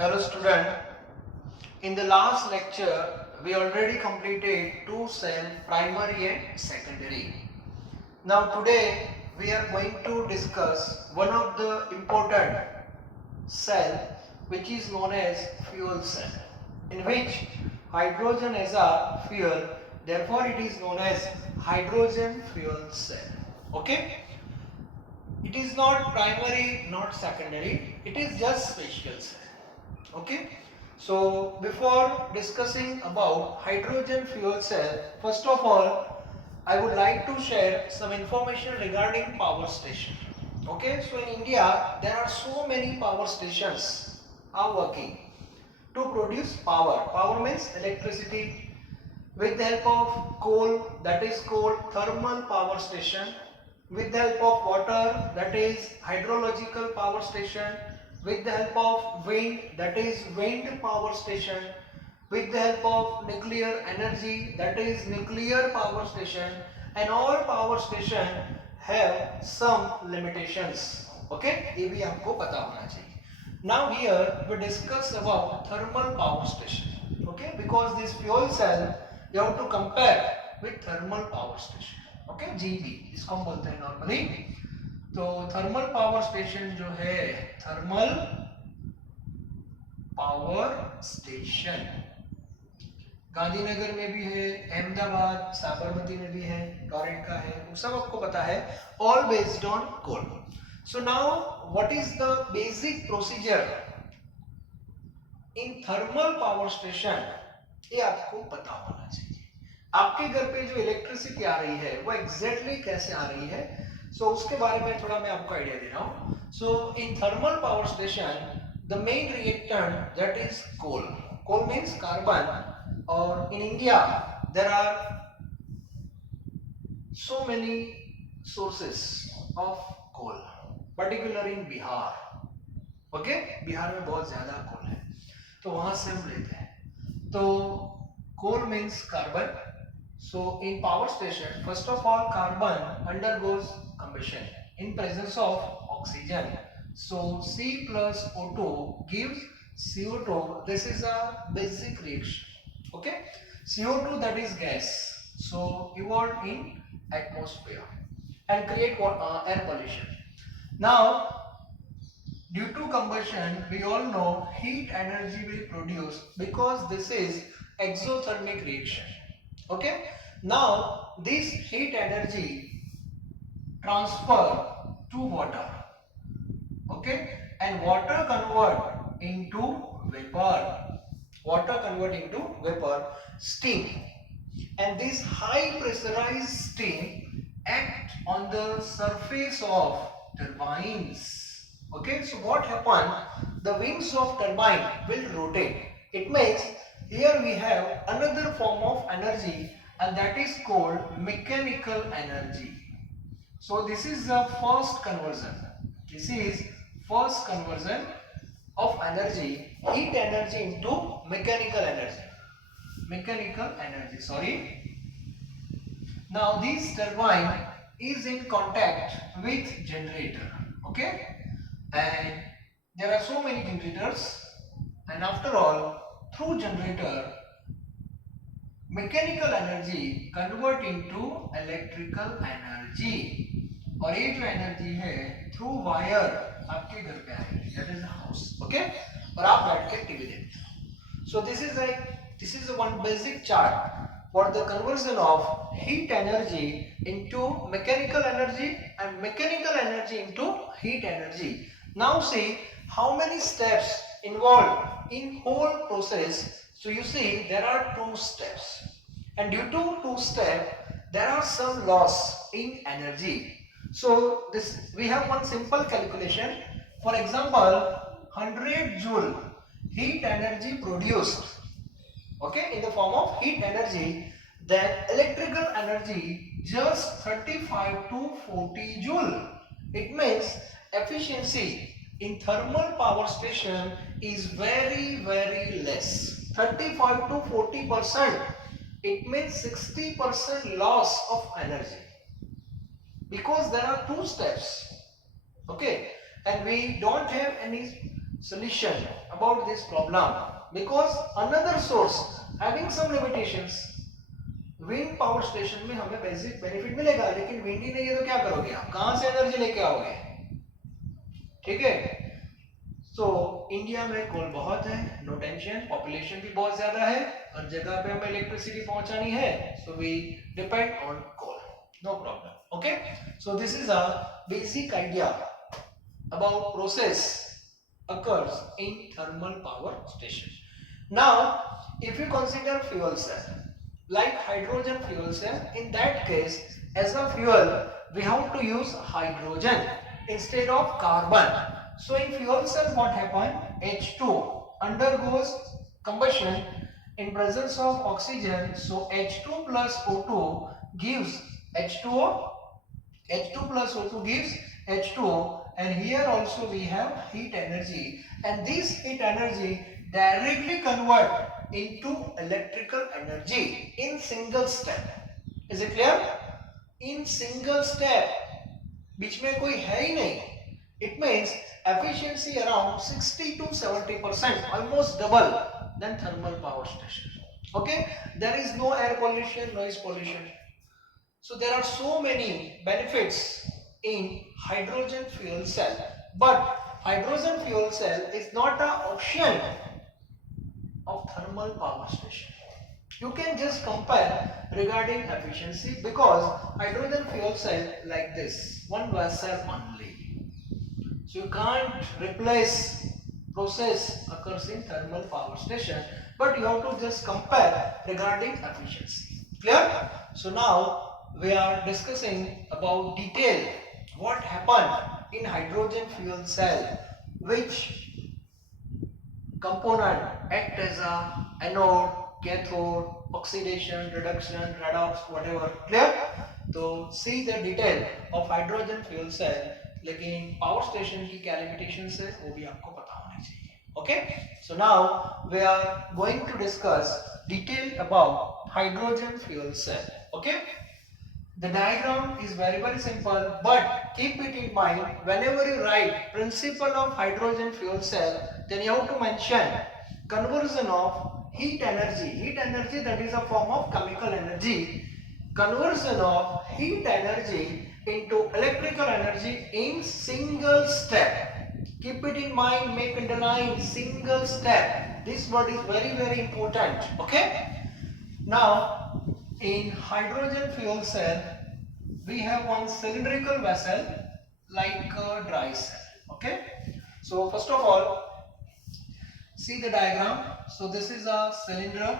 Hello student, in the last lecture we already completed two cell primary and secondary. Now today we are going to discuss one of the important cell which is known as fuel cell, in which hydrogen is a fuel, therefore it is known as hydrogen fuel cell. Okay, it is not primary, not secondary, it is just special cell. Okay, so before discussing about hydrogen fuel cell, first of all I would like to share some information regarding power station. Okay, so in India there are so many power stations are working to produce power. Power means electricity with the help of coal, that is called thermal power station, with the help of water, that is hydrological power station, with the help of wind, that is wind power station, with the help of nuclear energy, that is nuclear power station, and all power station have some limitations. Okay, ये भी आपको पता होना चाहिए. Now here we discuss about thermal power station. Okay, because this fuel cell you have to compare with thermal power station. Okay, GB इसको हम बोलते हैं normally. तो थर्मल पावर स्टेशन जो है, थर्मल पावर स्टेशन गांधीनगर में भी है, अहमदाबाद साबरमती में भी है, टोरेंट का है, वो सब आपको पता है, all based on coal. So now what is the basic procedure in thermal power station, ये आपको पता होना चाहिए. आपके घर पे जो इलेक्ट्रिसिटी आ रही है वो एग्जैक्टली कैसे आ रही है, सो उसके बारे में थोड़ा मैं आपको आइडिया दे रहा हूं. So in thermal power station the main reactant that is coal. Coal means carbon. और in India there are so many sources of coal, particularly in Bihar. Okay, Bihar में बहुत ज्यादा कोल है, तो वहां से हम लेते हैं. तो coal means carbon. So in power station, first of all carbon undergoes combustion in presence of oxygen. So C plus O2 gives CO2. This is a basic reaction. Okay, CO2 that is gas, so evolved in atmosphere and create air pollution. Now due to combustion we all know heat energy will produce because this is exothermic reaction. Okay, now this heat energy transfer to water. Okay, and water convert into vapor. Water convert into vapor, steam, and this high pressurized steam act on the surface of turbines. Okay, so what happen, the wings of turbine will rotate. It means here we have another form of energy, and that is called mechanical energy. So this is the first conversion. This is first conversion of energy, heat energy into mechanical energy. Mechanical energy, sorry. Now this turbine is in contact with generator. Okay, and there are so many generators, and after all through generator mechanical energy convert into electrical energy. और ये जो energy है through wire आपके घर पे आएगी, that is house. Okay, और आप बैठ के टीवी देखते हो. सो this is one basic chart for the conversion of heat energy into mechanical energy and mechanical energy into heat energy. Now see how many steps involved in whole process. So you see there are two steps, and due to two steps there are some loss in energy. So this we have one simple calculation. For example, 100 joule heat energy produced, okay, in the form of heat energy, then electrical energy just 35 to 40 joule. It means efficiency in thermal power station is very less. 35 to 40%, it means 60% loss of energy, because there are two steps. Okay, and we don't have any solution about this problem, because another source having some limitations. Wind power station में हमें basic benefit मिलेगा, लेकिन wind ही नहीं है तो क्या करोगे आप, कहां से एनर्जी लेके आओगे? ठीक है, सो इंडिया में कोल बहुत है, नो टेंशन, पॉपुलेशन भी बहुत ज्यादा है, हर जगह पे हमें इलेक्ट्रिसिटी पहुंचानी है, so we depend on coal, no problem. Okay, so this is a basic idea about process occurs in thermal power station. Now, if you consider fuel cell, like hydrogen fuel cell, in that case, as a fuel, we have to use hydrogen instead of carbon. So, in fuel cell, what happens? H2 undergoes combustion in presence of oxygen. So, H2 plus O2 gives H2O. H2 plus O2 gives H2O, and here also we have heat energy, and this heat energy directly convert into electrical energy in single step. Is it clear? In single step, बीच में कोई है ही नहीं. It means efficiency around 60 to 70%, almost double than thermal power station. Okay, there is no air pollution, noise pollution. So there are so many benefits in hydrogen fuel cell, but hydrogen fuel cell is not an option of thermal power station. You can just compare regarding efficiency, because hydrogen fuel cell like this, one vessel only, so you can't replace process occurs in thermal power station, but you have to just compare regarding efficiency. Clear? So now we are discussing about detail what happened in hydrogen fuel cell, which component act as a anode, cathode, oxidation, reduction, redox, whatever. Clear? So see the detail of hydrogen fuel cell, लेकिन power station की क्या limitations है वो भी आपको पता होना चाहिए. Okay? So now we are going to discuss detail about hydrogen fuel cell. Okay? The diagram is very simple, but keep it in mind whenever you write principle of hydrogen fuel cell, then you have to mention conversion of heat energy. Heat energy, that is a form of chemical energy. Conversion of heat energy into electrical energy in single step. Keep it in mind, make underline single step. This word is very important. Okay? Now, in hydrogen fuel cell, we have one cylindrical vessel like a dry cell. Okay? So first of all, see the diagram. So this is a cylinder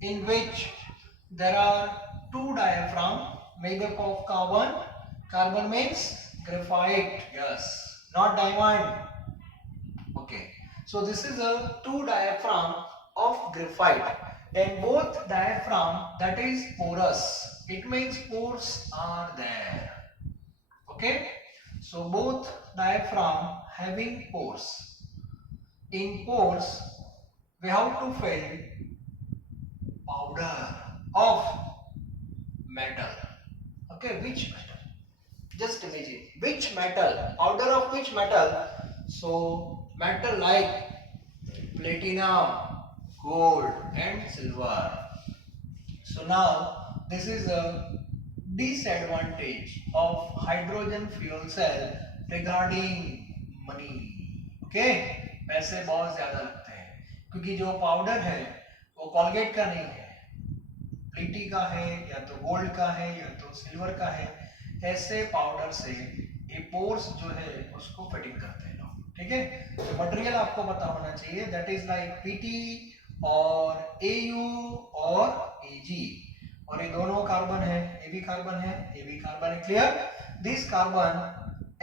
in which there are two diaphragms made up of carbon. Carbon means graphite. Yes, not diamond. Okay. So this is a two diaphragm of graphite, and both diaphragm, that is porous. It means pores are there. Okay. So both diaphragm having pores. In pores we have to fill powder of metal. Okay, which metal? Just imagine which metal, powder of which metal? So metal like platinum, gold and silver. So now this is a disadvantage of hydrogen fuel cell regarding money. Okay, पैसे बहुत ज्यादा लगते हैं, क्योंकि जो powder है वो Colgate का नहीं है, प्लीटी का है, या तो गोल्ड का है, या तो सिल्वर का है. ऐसे पाउडर से ये पोर्स जो है उसको फिटिंग करते हैं लोग. ठीक है, तो मटेरियल आपको पता होना चाहिए, दैट इज लाइक पीटी और एयू और एजी, और ये दोनों कार्बन है, ये भी कार्बन है, ये भी कार्बन है. Clear? This carbon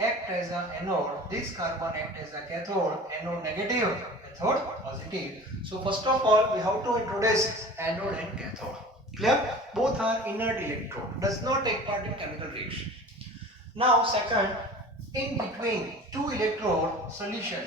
act as a anode, this carbon act as a cathode. Anode negative, cathode positive. So first of all we have to introduce anode and cathode. Clear? Both are inert electrode, does not take part in chemical reaction. Now second, in between two electrode solution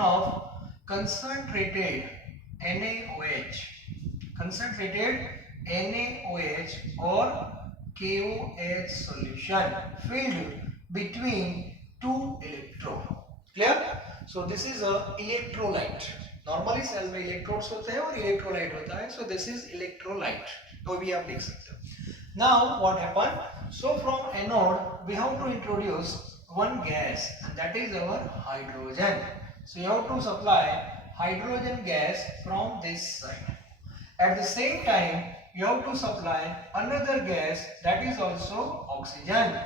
of concentrated NaOH, or KOH solution filled between two electrode. So this is a electrolyte. Normally cell में electrodes होते हैं और electrolyte होता है. So this is electrolyte. तो भी आप लिख सकते हो. Now what happened? So from anode we have to introduce one gas, and that is our hydrogen. So you have to supply hydrogen gas from this side. At the same time you have to supply another gas, that is also oxygen.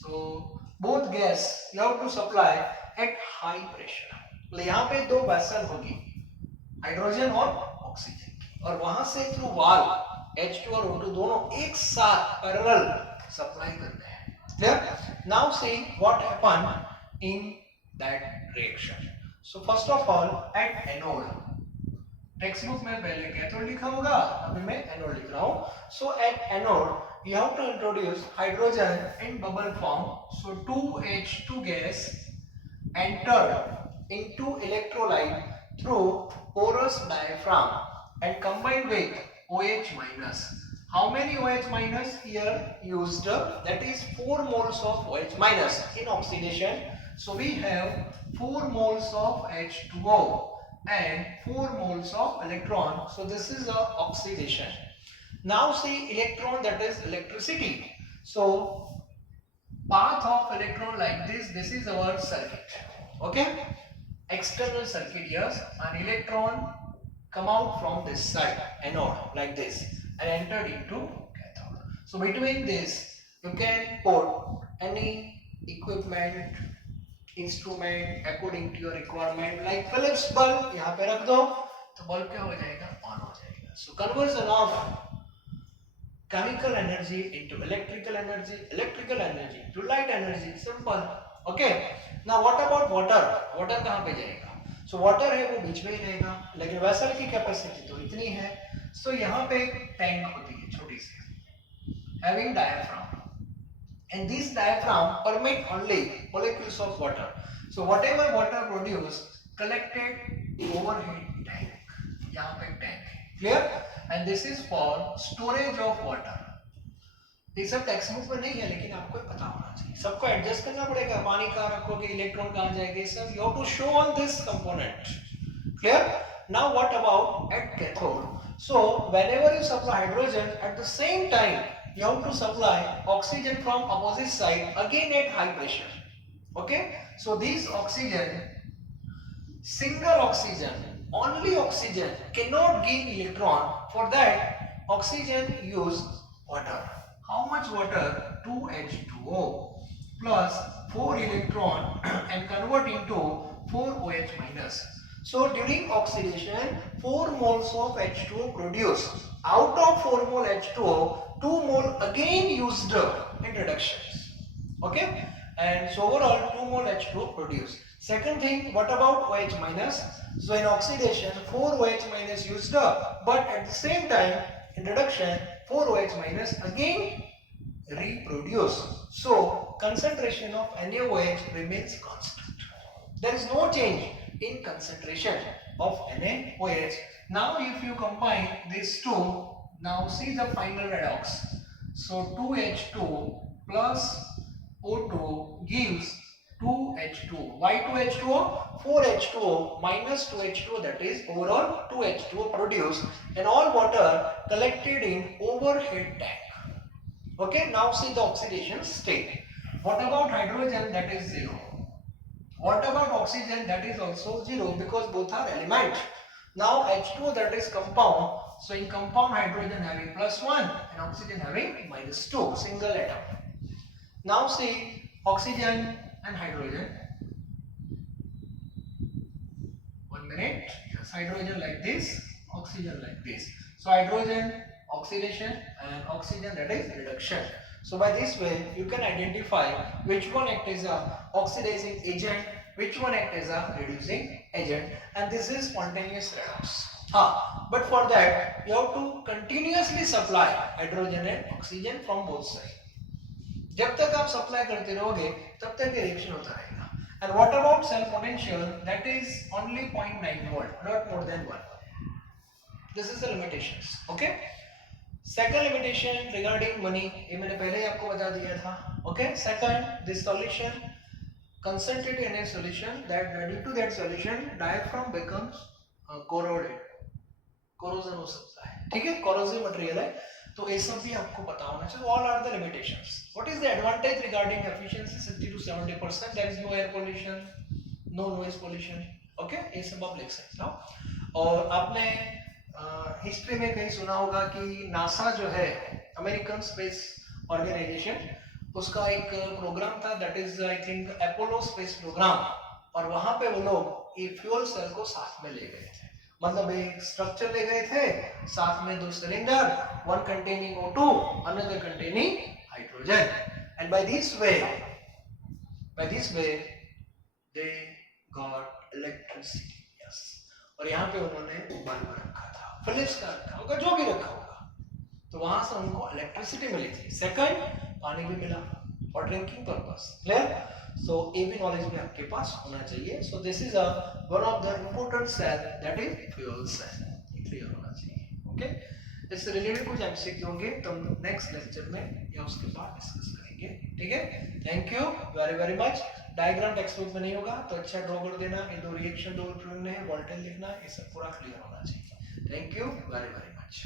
So both gas you have to supply at high pressure. तो यहाँ पे दो vessel होगी, hydrogen और oxygen की, और वहां से थ्रू वाल्व H2 और O2 दोनों एक साथ पैरेलल सप्लाई करते हैं. Clear? Now see what happen in that reaction. So first of all at anode, text book में पहले कैथोड लिखा होगा, अभी मैं एनोड लिख रहा हूं. So at anode you have to introduce hydrogen in bubble form. So 2H2 gas entered into electrolyte through porous diaphragm and combined with OH minus. How many OH minus here used? That is 4 moles of OH minus in oxidation. So we have 4 moles of H2O and 4 moles of electron. So this is a oxidation. Now see electron, that is electricity. So path of electron like this. This is our circuit. Okay, external circuit. Yes, an electron come out from this side, anode, like this, and entered into cathode. So between this you can put any equipment, instrument according to your requirement. Like Philips bulb यहाँ पे रख दो तो bulb क्या हो जाएगा? On हो जाएगा. So conversion of chemical energy into electrical energy to light energy. Simple. Okay. Now what about water? Water कहाँ पे जाएगा? So water है वो बीच में ही रहेगा, लेकिन वेसल की कैपेसिटी तो इतनी है. So यहाँ पे एक टैंक होती है छोटी सी, having diaphragm, and this diaphragm permit only molecules of water. So whatever water produced collected overhead tank. यहाँ पे टैंक है. Clear? And this is for storage of water. ये सब टेक्स्ट बुक में नहीं है, लेकिन आपको पता होना चाहिए. सबको एडजस्ट करना पड़ेगा. पानी कहाँ रखोगे, इलेक्ट्रॉन कहाँ जाएंगे, सब you have to show all this component. Clear? Now what about at cathode? So whenever you supply hydrogen, at the same time you have to supply oxygen from opposite side, again at high pressure. Okay? So this oxygen, single oxygen, only oxygen cannot gain electron. For that oxygen use water. How much water? 2H2O plus 4 electron and convert into 4 OH minus. So during oxidation 4 moles of H2O produced. Out of 4 mole H2O, 2 mole again used in reductions. Okay? And so overall 2 mole H2O produced. Second thing, what about OH minus? So in oxidation 4 OH minus used up, but at the same time in reduction 4 OH minus again reproduce. So concentration of NaOH remains constant. There is no change in concentration of NaOH. Now if you combine these two, now see the final redox. So 2H2 plus O2 gives 2H2. Why 2H2O? 4H2O minus 2H2O, that is overall 2H2O produced, and all water collected in overhead tank. Okay, now see the oxidation state. What about hydrogen? That is 0. What about oxygen? That is also 0, because both are element. Now H2O, that is compound. So in compound, hydrogen having +1 and oxygen having -2, single atom. Now see oxygen and hydrogen. 1 minute. Yes, hydrogen like this, oxygen like this. So hydrogen oxidation and oxygen, that is reduction. So by this way you can identify which one acts as a oxidizing agent, which one acts as a reducing agent, and this is spontaneous redox. But for that you have to continuously supply hydrogen and oxygen from both sides. जब तक आप supply करते रहोगे तब तक ये reaction होता रहेगा. And what about cell potential? That is only 0.9 volt, not more than 1. This is the limitations. Okay. Second limitation regarding money, ये मैंने पहले ही आपको बता दिया था. Okay. Second, this solution concentrated in a solution that due to that solution diaphragm becomes corroded, corrosion हो सकता है, ठीक है, corrosive material है, तो ये सब भी आपको पता होना चाहिए. All are the limitations. What is the advantage regarding efficiency? 60 to 70%. There is no air pollution, no noise pollution. Okay, ये सब आप लिख सकते हो. और आपने हिस्ट्री में कहीं सुना होगा कि नासा जो है, अमेरिकन स्पेस ऑर्गेनाइजेशन, उसका एक प्रोग्राम था, that is I think Apollo space programme, और वहां पे वो लोग एक फ्यूल सेल को साथ में ले गए थे. मतलब एक स्ट्रक्चर ले गए थे, साथ में 2 cylinder, one containing O2, another containing hydrogen, and by this way they got electricity. Yes. और यहाँ पे उन्होंने बल्ब रखा था, फिलिप्स का रखा होगा, जो भी रखा होगा, तो वहां से उनको इलेक्ट्रिसिटी मिली थी. सेकंड, पानी भी मिला for drinking purpose. Clear? So ये भी नॉलेज में आपके पास होना चाहिए. So this is one of the important cell, that is fuel cell. Clear होना चाहिए. ओके, इससे रिलेटेड कुछ एमसीक्यू होंगे तो हम नेक्स्ट लेक्चर में या उसके बाद डिस्कस करेंगे. ठीक है, thank you very very much. Diagram text book में नहीं होगा तो अच्छा ड्रॉ कर देना. ये 2 रिएक्शन 2 लिखने हैं, वोल्टेज लिखना, ये सब पूरा क्लियर होना चाहिए. Thank you very very much.